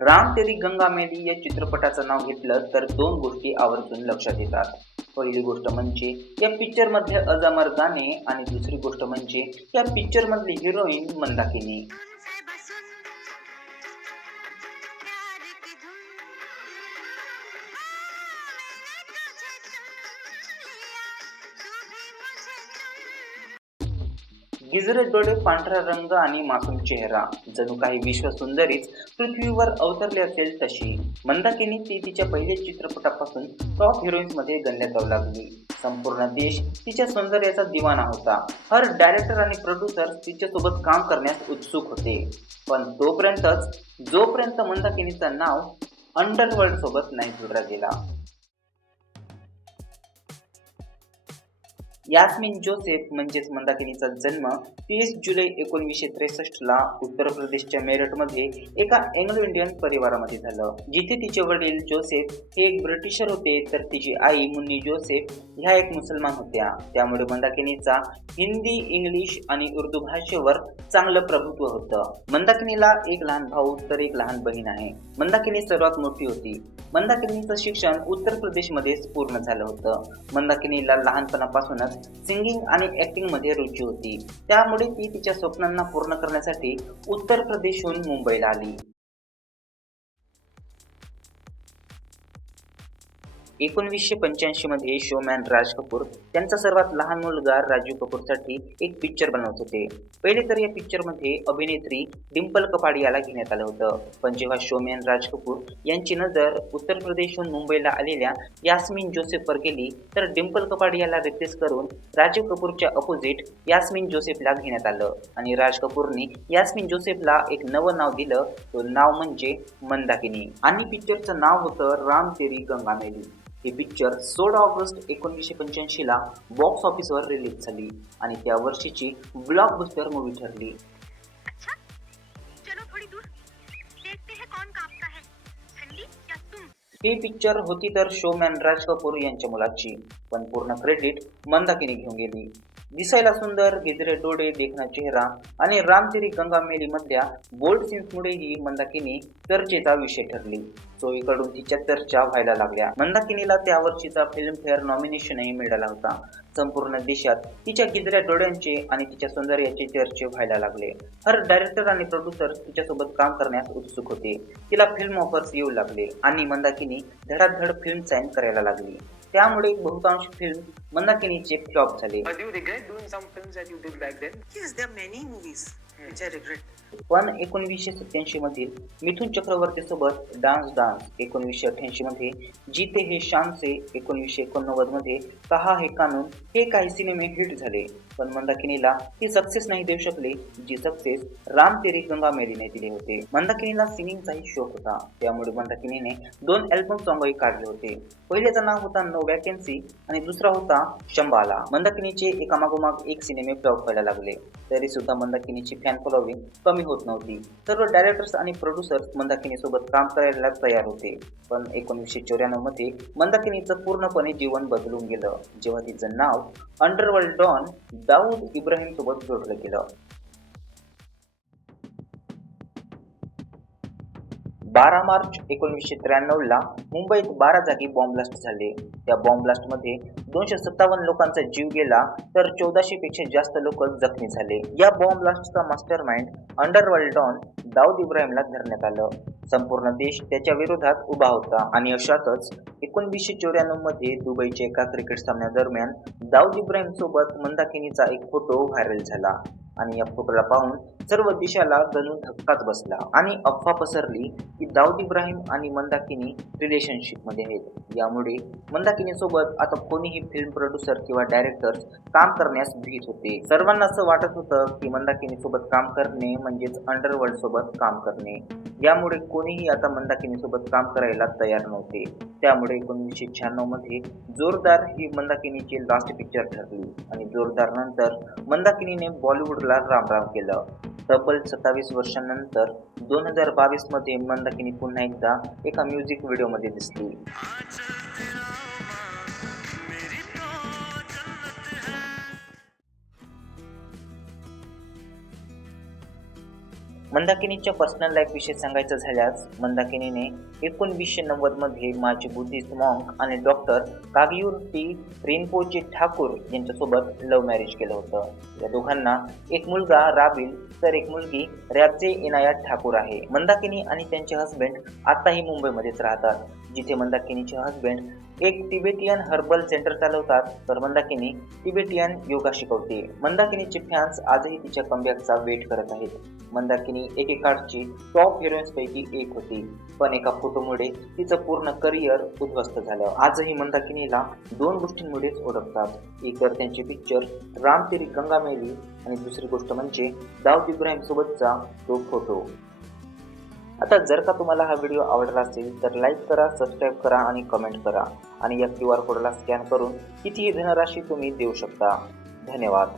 राम तेरी गंगा मेली या चित्रपटाचं नाव घेतलं तर दोन गोष्टी आवर्जून लक्षात येतात. पहिली गोष्ट म्हणजे या पिक्चर मधले अजमर गाणे आणि दुसरी गोष्ट म्हणजे या पिक्चर मधली हिरोईन मंदाकिनी. तुमसे बसून प्यार की धुन मैंने तुझे चुन लिया तू भी मुझे चुन गिजरे डोळे, पांढरा रंग आणि मासूम चेहरा, जणू काही विश्वसुंदरीच पृथ्वीवर अवतरली असेल तशी. मंदाकिनी ती तिच्या पहिल्या चित्रपटापासून टॉप हिरोईन्स मध्ये गणल्या जाऊ लागली. संपूर्ण देश तिच्या सौंदर्याचा दिवाना होता. हर डायरेक्टर आणि प्रोड्युसर तिच्यासोबत काम करण्यास उत्सुक होते. पण जोपर्यंत मंदाकिनीचं नाव अंडरवर्ल्ड सोबत नाही जोडला गेला. यास्मिन जोसेफ म्हणजेच मंदाकिनीचा जन्म 30 जुलै 1963 ला उत्तर प्रदेशच्या मेरठमध्ये एका अँग्लो इंडियन परिवारामध्ये झालं, जिथे तिचे वडील जोसेफ हे एक ब्रिटिशर होते, तर तिची आई मुन्नी जोसेफ ह्या एक मुसलमान होत्या. त्यामुळे मंदाकिनीचा हिंदी, इंग्लिश आणि उर्दू भाषेवर चांगलं प्रभुत्व होतं. मंदाकिनीला एक लहान भाऊ तर एक लहान बहीण आहे. मंदाकिनी सर्वात मोठी होती. मंदाकिनीचं शिक्षण उत्तर प्रदेशमध्येच पूर्ण झालं होतं. मंदाकिनीला लहानपणापासूनच सिंगिंग आणि ऍक्टिंग मध्ये रुची होती. त्यामुळे ती तिच्या स्वप्नांना पूर्ण करण्यासाठी उत्तर प्रदेशहून मुंबईला आली. 1985 मध्ये शोमॅन राज कपूर त्यांचा सर्वात लहान मुलगा राजीव कपूरसाठी एक पिक्चर बनवत होते. पहिले तर या पिक्चर मध्ये अभिनेत्री डिंपल कपाडियाला घेण्यात आलं होतं. पण जेव्हा शोमॅन राज कपूर यांची नजर उत्तर प्रदेशहून मुंबईला आलेल्या यास्मिन जोसेफवर गेली, तर डिंपल कपाडियाला रिप्लेस करून राजीव कपूरच्या अपोजिट यास्मिन जोसेफला घेण्यात आलं आणि राज कपूरने यास्मिन जोसेफला एक नवं नाव दिलं. तो नाव म्हणजे मंदाकिनी आणि पिक्चरचं नाव होतं राम तेरी गंगा मेली. ही पिक्चर 16 ऑगस्ट 1985 ला बॉक्स ऑफिसवर रिलीज झाली आणि त्या वर्षीची ब्लॉकबस्टर मूवी ठरली. अच्छा चलो थोड़ी दूर देखते हैं कौन कांपता है ठंडी या तुम ही पिक्चर होती तर शोमॅन राज कपूर यांच्या मुलाची, पण पूर्ण क्रेडिट मंदाकिनी घेऊन गेली. दिसायला सुंदर, गिजरे डोळे, देखणा चेहरा आणि राम तेरी गंगा मेली मधल्या बोल्ड सीन्समुळे ही मंदाकिनी चर्चेचा विषय ठरली. चोहीकडून तिच्या चर्चा व्हायला लागल्या. मंदाकिनीला त्या वर्षीचा फिल्मफेअर नॉमिनेशनही मिळाला होता. संपूर्ण देशात तिच्या गिजऱ्या डोळ्यांचे आणि तिच्या सौंदर्याचे चर्चे व्हायला लागले. हर डायरेक्टर आणि प्रोड्युसर तिच्यासोबत काम करण्यास उत्सुक होते. तिला फिल्म ऑफर्स येऊ लागले आणि मंदाकिनी धडाधड फिल्म साईन करायला लागली. त्यामुळे बहुतांश फिल्म मंदाकिनीचे फ्लॉप झाले. Do you regret doing some films that you did back then? Yes, there are many movies which I regret. पण 1987 मधील मिथुन चक्रवर्ती सोबत डान्स डान्स, 1988 मध्ये जीते हे शान से, 1989 मध्ये कहा है कानून हे काही सिनेमे हिट झाले. पण मंदाकिनीला ती सक्सेस नाही देऊ शकले जी सक्सेस राम तेरी गंगा मेलीने दिले होते. मंदाकिनीला सिंगिंगचाही शौक होता, त्यामुळे मंदाकिनीने 2 अल्बम सॉंगही काढले होते. पहिल्याचं नाव होता नो वॅकन्सी आणि दुसरा होता शंबाला. मंदाकिनीचे एकामागोमाग एक सिनेमे फ्लॉप व्हायला लागले, तरी सुद्धा मंदाकिनीची फॅन फॉलोविंग कमी होत नव्हती. सर्व डायरेक्टर्स आणि प्रोड्युसर्स मंदाकिनी सोबत काम करायला तयार होते. पण 1994 मध्ये मंदाकिनीचं पूर्णपणे जीवन बदलून गेलं, जेव्हा तिचं नाव अंडरवर्ल्ड डॉन दाऊद इब्राहिम सोबत जोडलं गेलं. 12 मार्च 1993 ला मुंबईत 12 जागी बॉम्ब ब्लास्ट झाले. त्या बॉम्ब ब्लास्टमध्ये 257 लोकांचा जीव गेला तर 1400 पेक्षा जास्त लोक जखमी झाले. या बॉम्ब ब्लास्टचा मास्टरमाइंड अंडरवर्ल्ड डॉन दाऊद इब्राहिमला धरण्यात आलं. संपूर्ण देश त्याच्या विरोधात उभा होता आणि अशातच 1994 मध्ये दुबईच्या एका क्रिकेट सामन्यादरम्यान दाऊद इब्राहिम सोबत मंदाकिनीचा एक फोटो व्हायरल झाला आणि या फोटोला पाहून सर्व देशाला जणू धक्काच बसला आणि अफवा पसरली की दाऊद इब्राहिम आणि मंदाकिनी रिलेशनशिप मध्ये आहेत. यामुळे मंदाकिनी सोबत आता कोणीही फिल्म प्रोड्युसर किंवा डायरेक्टर्स काम करण्यास भीत होते. सर्वांना असं वाटत होतं की मंदाकिनी सोबत काम करणे म्हणजेच अंडरवर्ल्ड सोबत काम करणे. यामुळे कोणीही आता मंदाकिनी सोबत काम करायला तयार नव्हते. त्यामुळे 1996 मध्ये जोरदार ही मंदाकिनीची लास्ट पिक्चर ठरली आणि जोरदार नंतर मंदाकिनीने बॉलिवूडला राम राम केलं. तब्बल 27 वर्षांनंतर 2022 मध्ये मंदाकिनी पुन्हा एकदा एका म्युझिक व्हिडिओमध्ये दिसली. मंदाकिनीच्या पर्सनल लाईफ विषयी सांगायचं झाल्यास मंदाकिनीने 1990 मध्ये माजी बुद्धिस्ट मॉन्क आणि डॉक्टर कागयूर टी रिनपोचे ठाकूर यांच्यासोबत लव्ह मॅरेज केलं होतं. या दोघांना एक मुलगा राबिल तर एक मुलगी रॅबजे इनायत ठाकूर आहे. मंदाकिनी आणि त्यांचे हस्बंड आताही मुंबईमध्येच राहतात, जिथे मंदाकिनीचे हस्बंड एक तिबेटियन हर्बल सेंटर चालवतात, तर मंदाकिनी तिबेटियन योगा शिकवते. मंदाकिनीचे फॅन्स आजही तिच्या कमबॅकचा वेट करत आहेत. मंदाकिनी एकेकाळची टॉप हिरोईन्स पैकी एक होती, पण एका फोटोमुळे तिचं पूर्ण करिअर उद्ध्वस्त झालं. आजही मंदाकिनीला दोन गोष्टींमुळेच ओळखतात. एक तर त्यांचे पिक्चर राम तेरी गंगा मैली आणि दुसरी गोष्ट म्हणजे दाऊद इब्राहिम सोबतचा तो फोटो. आता जर का तुम्हाला हा व्हिडिओ आवडला असेल तर लाईक करा, सबस्क्राईब करा आणि कमेंट करा आणि या QR कोडला स्कॅन करून कितीही धनराशी तुम्ही देऊ शकता. धन्यवाद.